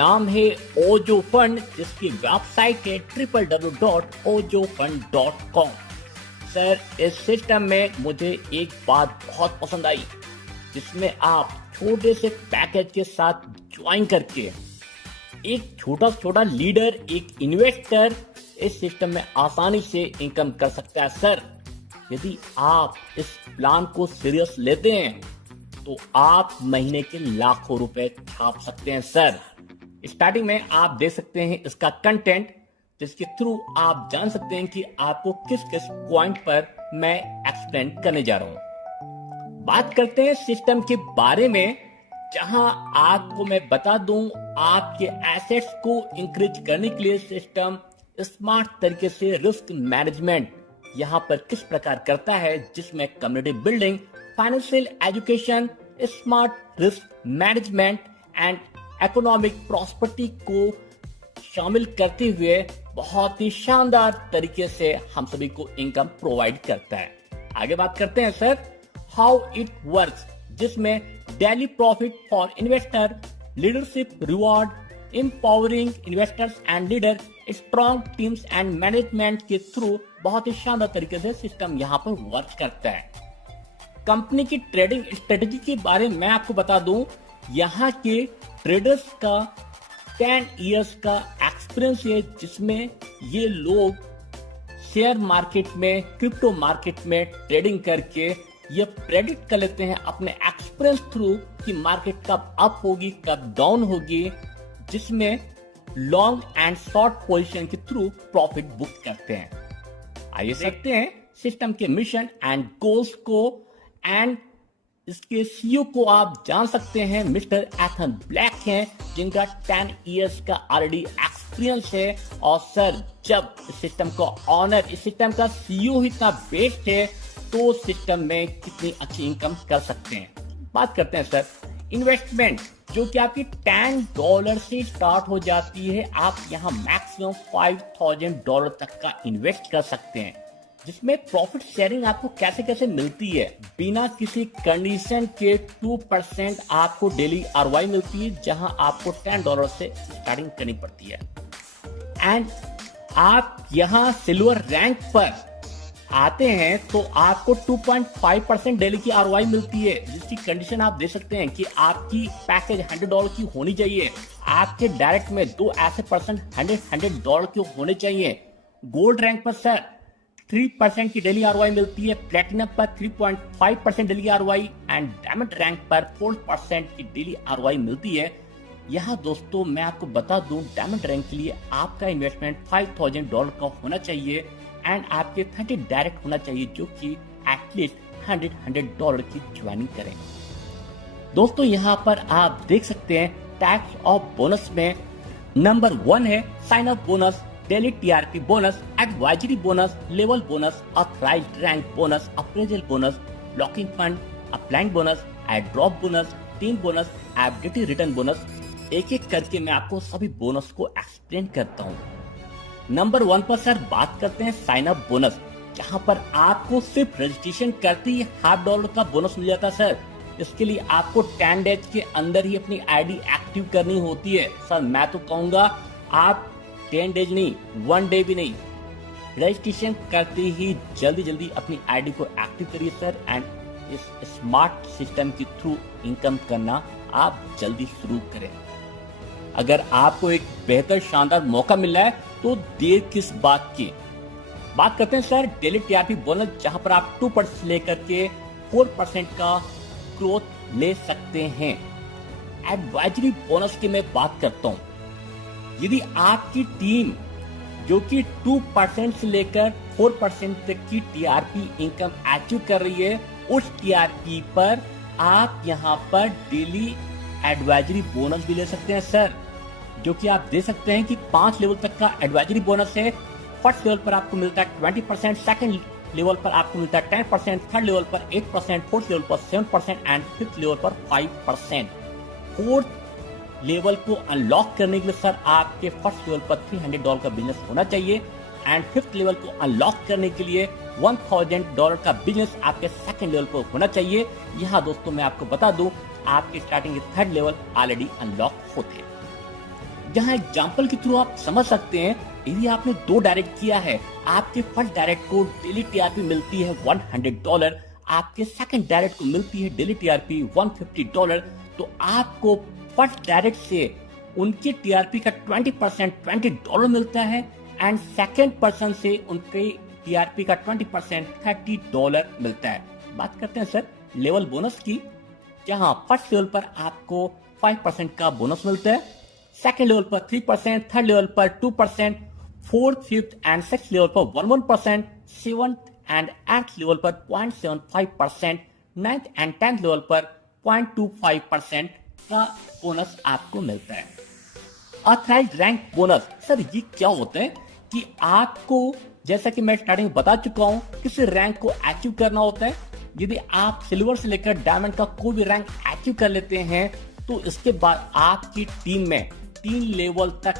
नाम है ओजो फंड, जिसकी वेबसाइट है www.ojofund.com। सर, इस सिस्टम में मुझे एक बात बहुत पसंद आई, जिसमें आप छोटे से पैकेज के साथ ज्वाइन करके एक छोटा लीडर, एक इन्वेस्टर इस सिस्टम में आसानी से इनकम कर सकता है। सर, यदि आप इस प्लान को सीरियस लेते हैं तो आप महीने के लाखों रुपए छाप सकते हैं। सर, स्टार्टिंग में आप देख सकते हैं इसका कंटेंट, जिसके थ्रू आप जान सकते हैं कि आपको किस किस पॉइंट पर मैं एक्सप्लेन करने जा रहा हूं। बात करते हैं सिस्टम के बारे में, जहां आपको मैं बता दूं आपके एसेट्स को इंक्रीज करने के लिए सिस्टम स्मार्ट तरीके से रिस्क मैनेजमेंट यहां पर किस प्रकार करता है, जिसमें community building, financial education, smart risk management and economic prosperity को शामिल करते हुए बहुत ही शानदार तरीके से हम सभी को इनकम प्रोवाइड करता है। आगे बात करते हैं सर, हाउ इट वर्क्स, जिसमें daily profit for investor, leadership reward, empowering investors and leader, strong teams and management के थ्रू बहुत ही शानदार तरीके से सिस्टम यहाँ पर वर्क करता है। कंपनी की ट्रेडिंग स्ट्रेटेजी के बारे में मैं आपको बता दूं, यहाँ के ट्रेडर्स का 10 इयर्स का एक्सपीरियंस है, जिसमें ये लोग शेयर मार्केट में, क्रिप्टो मार्केट में ट्रेडिंग करके ये प्रेडिक्ट कर लेते हैं अपने एक्सपीरियंस थ्रू कि मार्केट कब अप होगी, कब डाउन होगी, जिसमें लॉन्ग एंड शॉर्ट पोजीशन के थ्रू प्रॉफिट बुक करते हैं। आइए देखते हैं सिस्टम के मिशन एंड गोल्स को, एंड इसके सीईओ को आप जान सकते हैं मिस्टर एथन ब्लैक हैं, जिनका 10 इयर्स का ऑलरेडी एक्सपीरियंस है। और सर, जब इस सिस्टम का ऑनर, इस सिस्टम का सीईओ ही इतना बेस्ट है, तो सिस्टम में कितनी अच्छी इनकम कर सकते हैं। बात करते हैं सर, इन्वेस्टमेंट जो कि आपकी $10 से स्टार्ट हो जाती है। आप यहाँ मैक्सिमम $5,000 तक का इन्वेस्ट कर सकते हैं, जिसमें प्रॉफिट शेयरिंग आपको कैसे कैसे मिलती है। बिना किसी कंडीशन के 2% आपको डेली आरओआई मिलती है, जहां आपको $10 से स्टार्टिंग करनी पड़ती है। एंड आप यहां सिल्वर रैंक पर आते हैं तो आपको 2.5% डेली की आरओआई मिलती है, जिसकी कंडीशन आप देख सकते हैं कि आपकी पैकेज $100 की होनी चाहिए। आपके डायरेक्ट में 2 ऐसे पर्सन $100 के होने चाहिए। गोल्ड रैंक पर सर 3% की डेली आरओआई मिलती है, प्लेटिनम पर 3.5% daily ROI and diamond rank पर 4% की डेली आरओआई मिलती है। यहाँ दोस्तों मैं आपको बता दूं, डायमंड रैंक के लिए आपका इन्वेस्टमेंट $5,000 का होना चाहिए एंड आपके 30 डायरेक्ट होना चाहिए, जो कि एटलीस्ट $100 की ज्वाइनिंग करें। दोस्तों यहाँ पर आप देख सकते हैं टैक्स ऑफ बोनस में नंबर 1 है sign up bonus, daily TRP bonus, advisory bonus, level bonus, authorised rank bonus, appraisal bonus, blocking fund, upline bonus, airdrop bonus, team bonus, ability return bonus. एक एक करके मैं आपको सभी बोनस को explain करता हूँ। नंबर 1 पर सर बात करते हैं साइन अप बोनस, जहां पर आपको सिर्फ रजिस्ट्रेशन करते ही $50 का बोनस मिल जाता है। सर, इसके लिए आपको 10 डेज के अंदर ही अपनी आईडी एक्टिव करनी होती है। सर, मैं तो कहूंगा आप 10 डेज नहीं, 1 डे भी नहीं, रजिस्ट्रेशन करते ही जल्दी अपनी आईडी को एक्टिव करिए सर, एंड इस स्मार्ट सिस्टम के थ्रू इनकम करना आप जल्दी शुरू करें। अगर आपको एक बेहतर शानदार मौका मिल रहा है तो देर किस बात की। बात करते हैं सर डेली टीआरपी बोनस, जहां पर आप 2% लेकर के 4% का ग्रोथ ले सकते हैं। एडवाइजरी बोनस की मैं बात करता हूं, यदि आपकी टीम जो कि 2% से लेकर 4% तक की टीआरपी इनकम अचीव कर रही है, उस टीआरपी पर आप यहां पर डेली एडवाइजरी बोनस भी ले सकते हैं सर, जो कि आप दे सकते हैं कि 5 लेवल तक का एडवाइजरी बोनस है। फर्स्ट लेवल पर आपको मिलता है 20%, सेकंड लेवल पर आपको मिलता है 10%, थर्ड लेवल पर 8%, फोर्थ लेवल पर 7% एंड फिफ्थ लेवल पर 5%। फोर्थ लेवल को अनलॉक करने के लिए सर आपके फर्स्ट लेवल पर $300 का बिजनेस होना चाहिए एंड फिफ्थ लेवल को अनलॉक करने के लिए $1,000 का बिजनेस आपके सेकंड लेवल पर होना चाहिए। यहाँ दोस्तों मैं आपको बता दूं, आपके स्टार्टिंग के थर्ड लेवल ऑलरेडी अनलॉक होते हैं। जहां एग्जाम्पल के थ्रू आप समझ सकते हैं, यदि आपने 2 डायरेक्ट किया है, आपके फर्स्ट डायरेक्ट को डेली टीआरपी मिलती है $100, आपके सेकंड डायरेक्ट को मिलती है डेली टीआरपी $150, तो आपको फर्स्ट डायरेक्ट से उनके टीआरपी का 20% $20 मिलता है एंड सेकंड पर्सन से उनके टीआरपी का 20% $30 मिलता है। बात करते हैं सर लेवल बोनस की, जहां फर्स्ट लेवल पर आपको 5% का बोनस मिलता है, सेकेंड लेवल पर 3%, थर्ड लेवल पर 2%, fourth, fifth and six level पर 1% 7th एंड 8th लेवल पर 0.75%, 9th एंड 10th लेवल पर 0.25% का बोनस आपको मिलता है। ऑथराइज्ड रैंक बोनस, सर ये क्या होता है कि आपको, जैसा कि मैं स्टार्टिंग में बता चुका हूं, किसी रैंक को अचीव करना होता है। यदि आप सिल्वर से लेकर डायमंड का कोई भी रैंक अचीव कर लेते हैं, तो इसके बाद आपकी टीम में 3 लेवल तक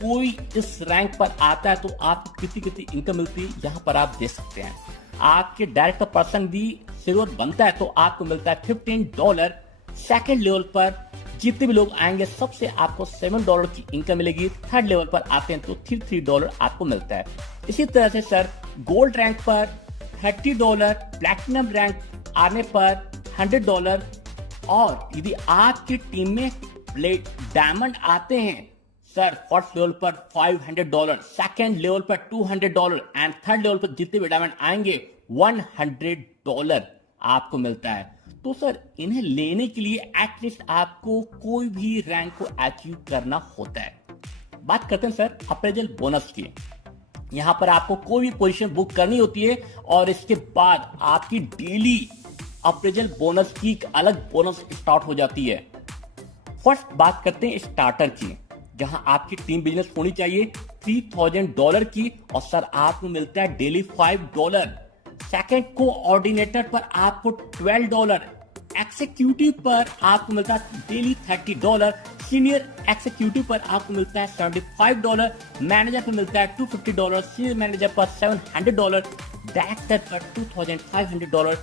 कोई इस रैंक पर आता है तो आपको कितनी इनकम मिलती है, यहां पर आप देख सकते हैं। आपके डायरेक्टर पर्सन भी सिल्वर बनता है तो आपको मिलता है $15। सेकेंड लेवल पर जितने भी लोग आएंगे सबसे आपको $7 की इनकम मिलेगी। थर्ड लेवल पर आते हैं तो $3 आपको मिलता है। इसी तरह से सर गोल्ड रैंक पर $30, प्लैटिनम रैंक आने पर $100, और यदि आपकी टीम में डायमंड आते हैं सर फर्स्ट लेवल पर $500, सेकेंड लेवल पर $200 एंड थर्ड लेवल पर जितने भी डायमंड आएंगे $100 आपको मिलता है। तो सर इन्हें लेने के लिए एटलीस्ट आपको कोई भी रैंक को अचीव करना होता है। बात करते हैं सर अप्रेजल बोनस की। यहां पर आपको कोई भी पोजीशन बुक करनी होती है और इसके बाद आपकी डेली अप्रेजल बोनस की एक अलग बोनस स्टार्ट हो जाती है। फर्स्ट बात करते हैं स्टार्टर की, जहां आपकी टीम बिजनेस होनी चाहिए $3000 की, और सर आपको मिलता है डेली $5। सेकेंड कोऑर्डिनेटर पर आपको $12, एक्सिक्यूटिव पर आपको मिलता है डेली $30, सीनियर एक्सिक्यूटिव पर आपको मिलता है $75, मैनेजर पर मिलता है $250, सीनियर मैनेजर पर $700, डायरेक्टर पर $2500,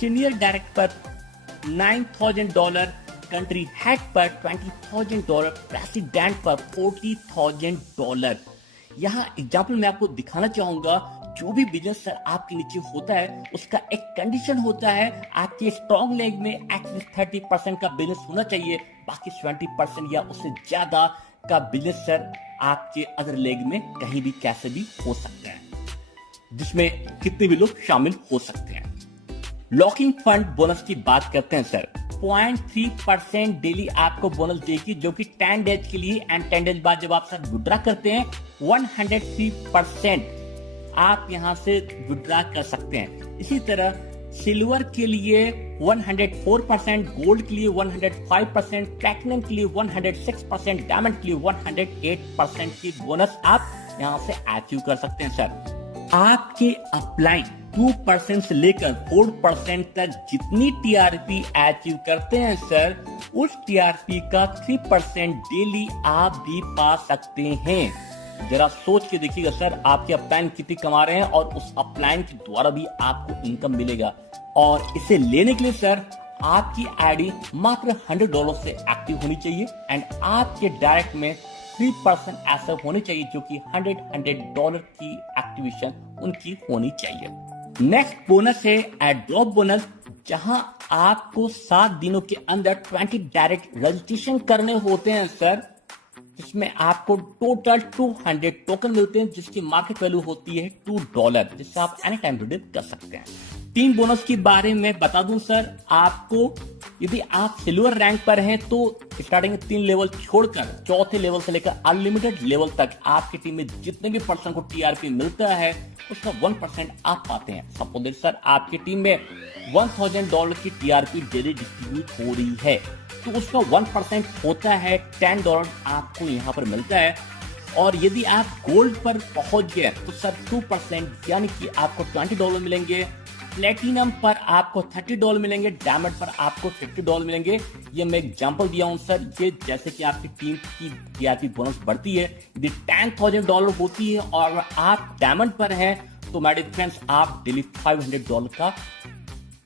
सीनियर डायरेक्टर पर $9000, कंट्री हेड पर $20,000, प्रेसिडेंट पर $40,000। यहाँ एग्जाम्पल मैं आपको दिखाना चाहूंगा, जो भी बिजनेस सर आपके नीचे होता है उसका एक कंडीशन होता है, आपके स्ट्रॉन्ग लेग में एटलीस्ट 30% का बिजनेस होना चाहिए, बाकी 20% या उससे ज्यादा का बिजनेस सर आपके अदर लेग में कहीं भी कैसे भी हो सकता है, जिसमें कितने भी लोग शामिल हो सकते हैं। लॉकिंग फंड बोनस की बात करते हैं सर, 0.3% डेली आपको बोनस देगी, जो कि 10 डेज के लिए एंड 10 डेज बाद जब आप सर विड्रा करते हैं 103% आप यहां से विड्रा कर सकते हैं। इसी तरह सिल्वर के लिए 104%, गोल्ड के लिए 105%, प्लैटिनम के लिए 106%, डायमंड के लिए 108% की बोनस आप यहां से अचीव कर सकते हैं सर। आपके अपलाइन 2% से लेकर 4% तक जितनी टीआरपी अचीव करते हैं सर, उस टीआरपी का 3% डेली आप भी पा सकते हैं। जरा सोच के देखिएगा सर, आपके अपलाइन कितनी कमा रहे हैं और उस अपलाइन के द्वारा भी आपको इनकम मिलेगा। और इसे लेने के लिए सर आपकी आईडी मात्र $100 से एक्टिव होनी चाहिए एंड आपके डायरेक्ट में 3% ऐसा होने चाहिए जो कि $100 की एक्टिवेशन उनकी होनी चाहिए। नेक्स्ट बोनस है एडड्रॉप बोनस, जहां आपको 7 दिनों के अंदर 20 डायरेक्ट रजिस्ट्रेशन करने होते हैं सर, जिसमें आपको टोटल 200 टोकन मिलते हैं, जिसकी मार्केट वैल्यू होती है $2, जिससे आप एनी टाइम रिडीम कर सकते हैं। टीम बोनस के बारे में बता दूं सर आपको, यदि आप सिल्वर रैंक पर हैं तो स्टार्टिंग में 3 लेवल छोड़कर चौथे लेवल से लेकर अनलिमिटेड लेवल तक आपकी टीम में जितने भी पर्सन को टीआरपी मिलता है उसका 1% आप पाते हैं। सपोज सर आपकी टीम में $1000 की टीआरपी डेली डिस्ट्रीब्यूट हो रही है, तो उसका 1% होता है $10 आपको यहाँ पर मिलता है। और यदि आप गोल्ड पर पहुंच गए तो सर 2% यानी कि आपको $20 मिलेंगे, प्लेटिनम पर आपको $30 मिलेंगे, डायमंड पर आपको $50 मिलेंगे। ये मैं एग्जांपल दिया हूं सर, ये जैसे कि आपकी टीम की टीआरपी बोनस बढ़ती है, यदि $10,000 होती है और आप डायमंड पर हैं तो माय डियर फ्रेंड्स आप डेली $500 का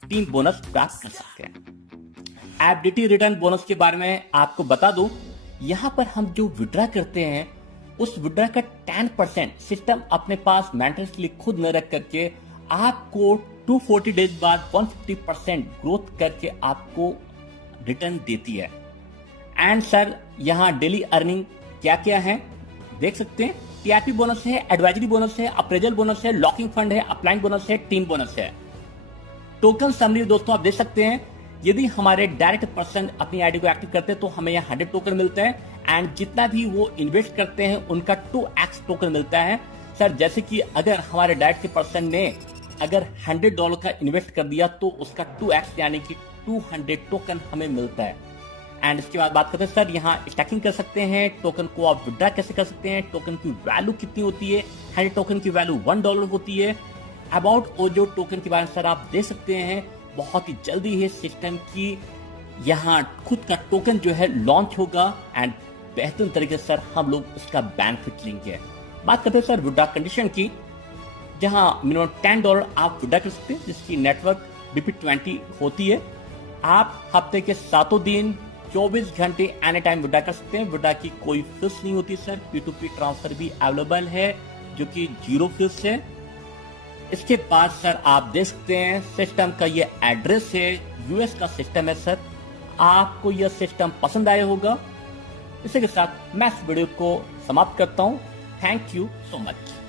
टीम बोनस प्राप्त कर सकते हैं। एफडीटी रिटर्न बोनस के बारे में आपको बता दूं, यहाँ पर हम जो विड्रा करते हैं उस विड्रा का 10% सिस्टम अपने पास मेंटेनेंस के लिए खुद न रख करके आपको 240 डेज बाद 150% ग्रोथ करके आपको रिटर्न देती है। एंड सर यहाँ डेली अर्निंग क्या क्या है देख सकते हैं। टीआरपी बोनस है, एडवाइजरी बोनस है, अप्रेजल बोनस है, लॉकिंग फंड है, अप्लाइंग बोनस है, टीम बोनस है। टोकन समरी दोस्तों आप देख सकते हैं, यदि हमारे डायरेक्ट पर्सन अपनी आईडी को एक्टिव करते हैं तो हमें यहाँ 100 टोकन मिलते हैं एंड जितना भी वो इन्वेस्ट करते हैं उनका 2x टोकन मिलता है। सर जैसे कि अगर हमारे डायरेक्ट पर्सन ने अगर $100 का इन्वेस्ट कर दिया तो उसका 2x यानी कि 200 टोकन हमें मिलता है। एंड इसके बाद बात करते हैं सर यहाँ स्टैकिंग कर सकते हैं, टोकन को आप विड्रा कैसे कर सकते हैं, टोकन की वैल्यू कितनी होती है, 100 टोकन की वैल्यू $1 होती है। अबाउट ओजो टोकन के बारे में सर आप देख सकते हैं, बहुत ही जल्दी है सिस्टम की यहाँ खुद का टोकन जो है लॉन्च होगा एंड बेहतरीन तरीके से सर हम लोग उसका बेनिफिट लेंगे। बात करते हैं सर विड्रा कंडीशन की, जहां मिनिमम $10 आप विड्रा कर सकते हैं जिसकी नेटवर्क BP20 होती है। आप हफ्ते के 7 दिन 24 घंटे एनी टाइम विड्रा कर सकते हैं। विड्रा की कोई फीस नहीं होती सर। P2P ट्रांसफर भी अवेलेबल है जो कि 0 फीस है। इसके बाद सर आप देख सकते हैं सिस्टम का ये एड्रेस है, यूएस का सिस्टम है सर। आपको यह सिस्टम पसंद आया होगा। इसी के साथ मैं इस वीडियो को समाप्त करता हूं। Thank you so much.